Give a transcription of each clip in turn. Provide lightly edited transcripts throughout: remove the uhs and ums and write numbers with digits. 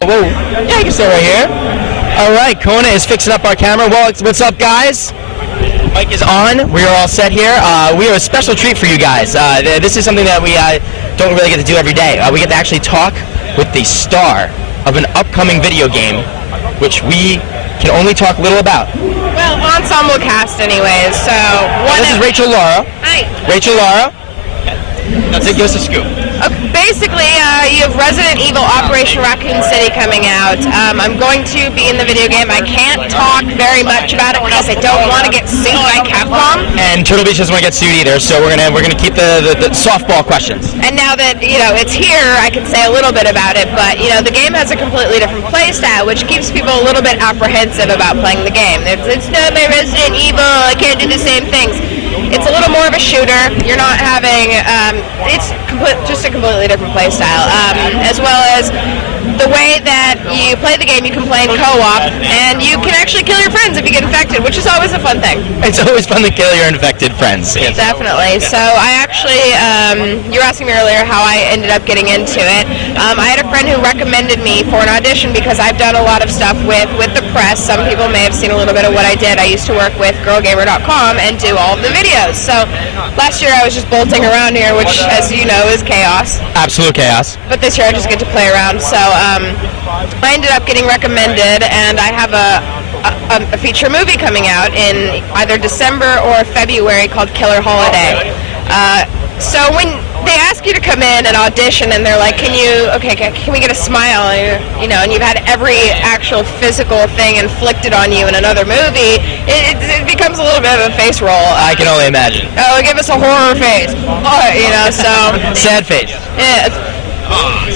Whoa, yeah, you can stay right here. All right, Kona is fixing up our camera. Well, what's up, guys? Mic is on. We are all set here. We have a special treat for you guys. This is something that we don't really get to do every day. We get to actually talk with the star of an upcoming video game, which we can only talk little about. Well, ensemble cast anyways, so... This is Racel Lara. Hi. Racel Lara. Now give us a scoop. Basically, you have Resident Evil Operation Raccoon City coming out. I'm going to be in the video game. I can't talk very much about it because I don't want to get sued by Capcom. And Turtle Beach doesn't want to get sued either, so we're gonna keep the softball questions. And now that it's here, I can say a little bit about it. But the game has a completely different play style, which keeps people a little bit apprehensive about playing the game. It's not my Resident Evil. I can't do the same things. It's a little more of a shooter. You're not having, it's just a completely different play style. As well as the way that you play the game, you can play in co-op, and you can actually kill your friends if you get infected, which is always a fun thing. It's always fun to kill your infected friends. Yes. Definitely. So I actually, you were asking me earlier how I ended up getting into it. I had a friend who recommended me for an audition because I've done a lot of stuff with the press. Some people may have seen a little bit of what I did. I used to work with girlgamer.com and do all of the videos. So last year I was just bolting around here, which, as you know, is chaos. Absolute chaos. But this year I just get to play around. So I ended up getting recommended, and I have a feature movie coming out in either December or February called Killer Holiday. So when they ask you to come in and audition, and they're like, can we get a smile? And you've had every actual physical thing inflicted on you in another movie, it becomes a little bit of a face roll. I can only imagine. Oh, give us a horror face. So sad face. Yeah.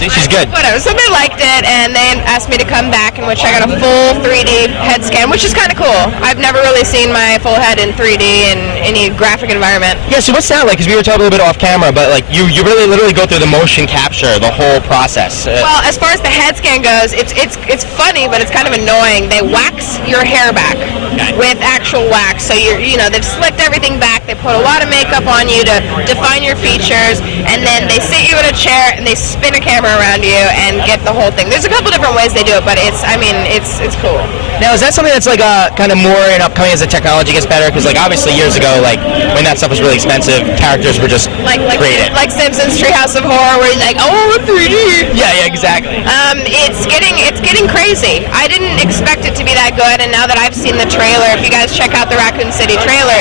See, she's good. Whatever. So they liked it, and they asked me to come back, in which I got a full 3D head scan, which is kind of cool. I've never really seen my full head in 3D in any graphic environment. Yeah, so what's that like? Because we were talking a little bit off camera, but like you really literally go through the motion capture, the whole process. Well, as far as the head scan goes, it's funny, but it's kind of annoying. They wax your hair back with actual wax, so they've slicked everything back. They put a lot of makeup on you to define your features, and then they sit you in a chair and they spin a camera around you and get the whole thing. There's a couple different ways they do it, but it's cool. Now, is that something that's like kind of more in upcoming as the technology gets better? Because like obviously years ago, like when that stuff was really expensive, characters were just created. Like Simpsons Treehouse of Horror, where you're like, oh, 3D. Yeah, exactly. It's getting crazy. I didn't expect it to be that good, and now that I've seen the trailer, if you guys check out the Raccoon City trailer,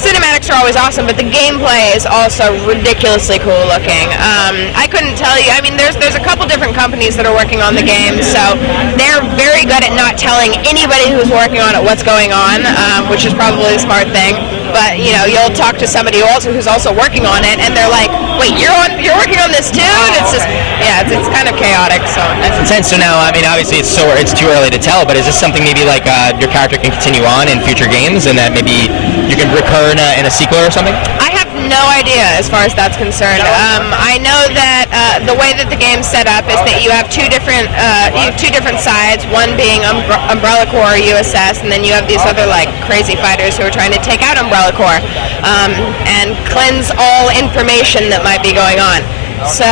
cinematics are always awesome, but the gameplay is also ridiculously cool looking. I couldn't tell you. There's a couple different companies that are working on the game, so they're very good at not telling anybody who's working on it what's going on, which is probably a smart thing. But you'll talk to somebody who's also working on it, and they're like, "Wait, you're working on this too?" And it's just, it's kind of chaotic. So that's intense. So now, obviously it's too early to tell, but is this something maybe like your character can continue on in future games, and that maybe you can recur in a sequel or something? I have no idea as far as that's concerned. I know that the way that the game's set up is that you have two different sides. One being Umbrella Corps USS, and then you have these other like crazy fighters who are trying to take out Umbrella Corps and cleanse all information that might be going on. So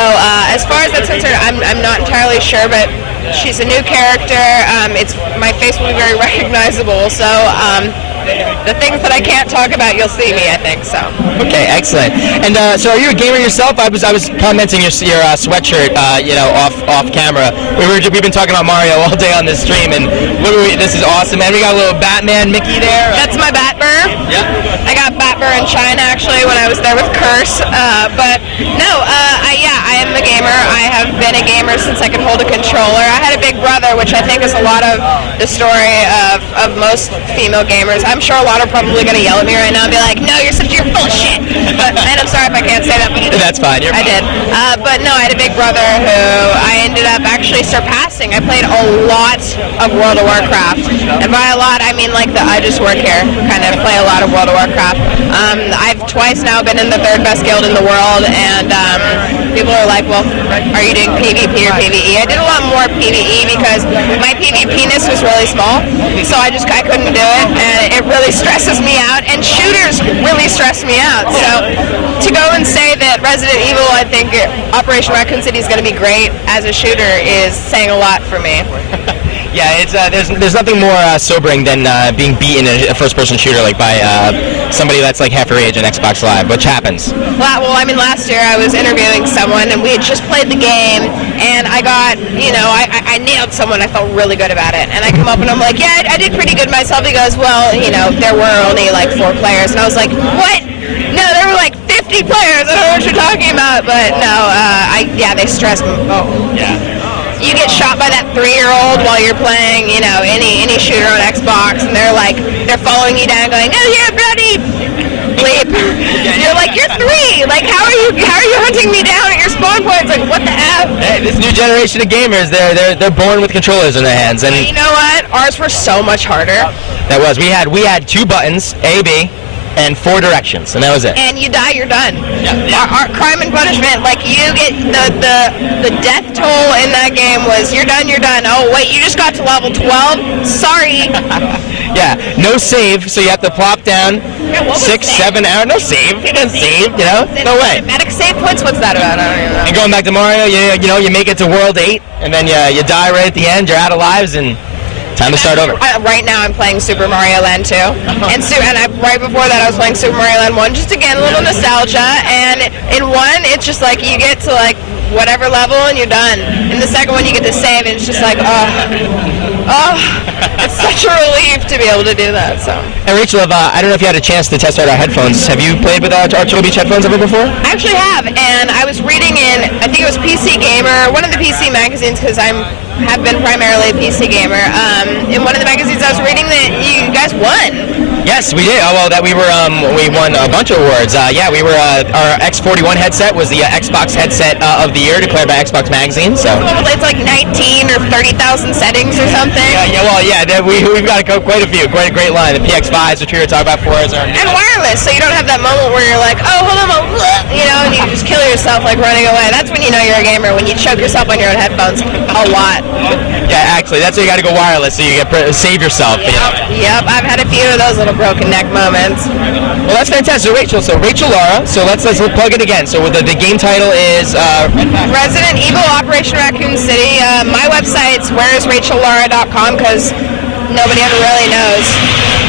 as far as that's concerned, I'm not entirely sure, but she's a new character. My face will be very recognizable. So. The things that I can't talk about, you'll see me, I think, so. Okay, excellent. And so are you a gamer yourself? I was commenting your sweatshirt, off camera. We've been talking about Mario all day on this stream, and this is awesome, man. We got a little Batman Mickey there. That's my Batbur. Yeah. I got Batbur in China, actually, when I was there with Curse. But no, I am a gamer. I have been a gamer since I could hold a controller. I had a big brother, which I think is a lot of the story of most female gamers. I'm sure a lot are probably going to yell at me right now and be like, no, you're full of shit. And I'm sorry if I can't say that. But that's fine. I did. But no, I had a big brother who I ended up actually surpassing. I played a lot of World of Warcraft. And by a lot, I mean like I just work here, kind of play a lot of World of Warcraft. I've twice now been in the third best guild in the world, and people are like, well, are you doing PvP or PvE? I did a lot more PvE because my PvP-ness was really small, so I couldn't do it, and it really stresses me out, and shooters really stress me out. So to go and say that Resident Evil, I think Operation Raccoon City is going to be great as a shooter is saying a lot for me. Yeah, it's there's nothing more sobering than being beaten in a first-person shooter like by somebody that's like half your age on Xbox Live, which happens. Well, I mean, last year I was interviewing someone, and we had just played the game, and I got, I nailed someone. I felt really good about it, and I come up and I'm like, yeah, I did pretty good myself. He goes, well, there were only like 4 players, and I was like, what? No, there were like 50 players. I don't know what you're talking about, but no, they stress me. Oh, yeah. You get shot by that 3-year-old while you're playing, any shooter on Xbox, and they're following you down, going, oh, you're bloody bleep. You're like, you're 3. Like, how are you hunting me down at your spawn points? Like, what the F? Hey, this new generation of gamers, they're born with controllers in their hands, and you know what? Ours were so much harder. That was. We had 2 buttons, A, B, and 4 directions, and that was it. And you die, you're done. Yeah. Our crime and punishment, like you get the death toll in that game was you're done. Oh wait, you just got to level 12. Sorry. Yeah, no save, so you have to plop down 6, 7 hours. No save. You didn't save, No way. Automatic save points. What's that about? I don't even know. And going back to Mario, you make it to World 8, and then you die right at the end. You're out of lives and. Time to start over. Right now I'm playing Super Mario Land 2. And right before that I was playing Super Mario Land 1. Just again, a little nostalgia. And in 1, it's just like you get to like whatever level and you're done. In the second one you get to save and it's just like, it's such a relief to be able to do that. So. And Rachel, I don't know if you had a chance to test out our headphones. Have you played with our Turtle Beach headphones ever before? I actually have. And I was reading I think it was PC Gamer, one of the PC magazines, because have been primarily a PC gamer. In one of the magazines I was reading that you guys won. Yes, we did. Oh, well, that we won a bunch of awards. We were our X41 headset was the Xbox headset of the year declared by Xbox Magazine. So it's like 19 or 30,000 settings or something. We've got quite a few. Quite a great line. The PX5s, which we were talking about before, and wireless, so you don't have that moment where you're like, oh, hold on, and you just kill yourself like running away. That's when you know you're a gamer, when you choke yourself on your own headphones a lot. Yeah, actually, that's why you got to go wireless, so you can save yourself. Yep, I've had a few of those little broken neck moments. Well, that's fantastic. So Rachel Lara. So let's plug it again. So the game title is Resident Evil Operation Raccoon City. My website's whereisrachellara.com because nobody ever really knows.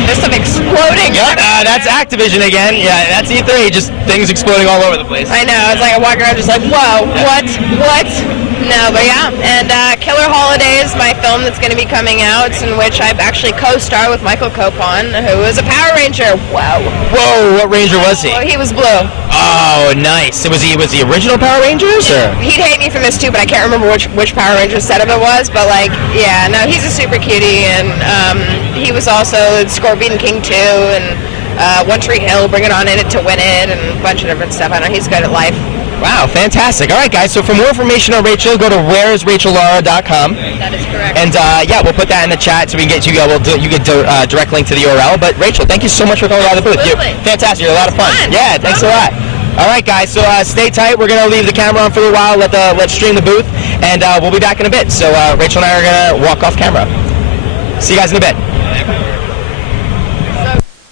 There's some exploding. Yeah, that's Activision again. Yeah, that's E3. Just things exploding all over the place. I know. It's like I walk around just like, whoa, what? No, but yeah. And Killer Holidays, my film that's going to be coming out, in which I've actually co-starred with Michael Copon, who is a Power Ranger. Wow. Whoa, what Ranger was he? Oh, he was blue. Oh, nice. Was he the original Power Rangers? Or? He'd hate me for this too, but I can't remember which Power Ranger setup it was. But he's a super cutie, and he was also Scorpion King 2, and One Tree Hill, Bring It On In It to Win It, and a bunch of different stuff. I know he's good at life. Wow, fantastic. All right, guys, so for more information on Rachel, go to whereisrachellara.com. That is correct. And, we'll put that in the chat so we can get you get direct link to the URL. But, Rachel, thank you so much for coming by the booth. Fantastic. You're a lot of fun. Yeah, thanks a lot. All right, guys, so stay tight. We're going to leave the camera on for a while. Let's stream the booth, and we'll be back in a bit. So Rachel and I are going to walk off camera. See you guys in a bit.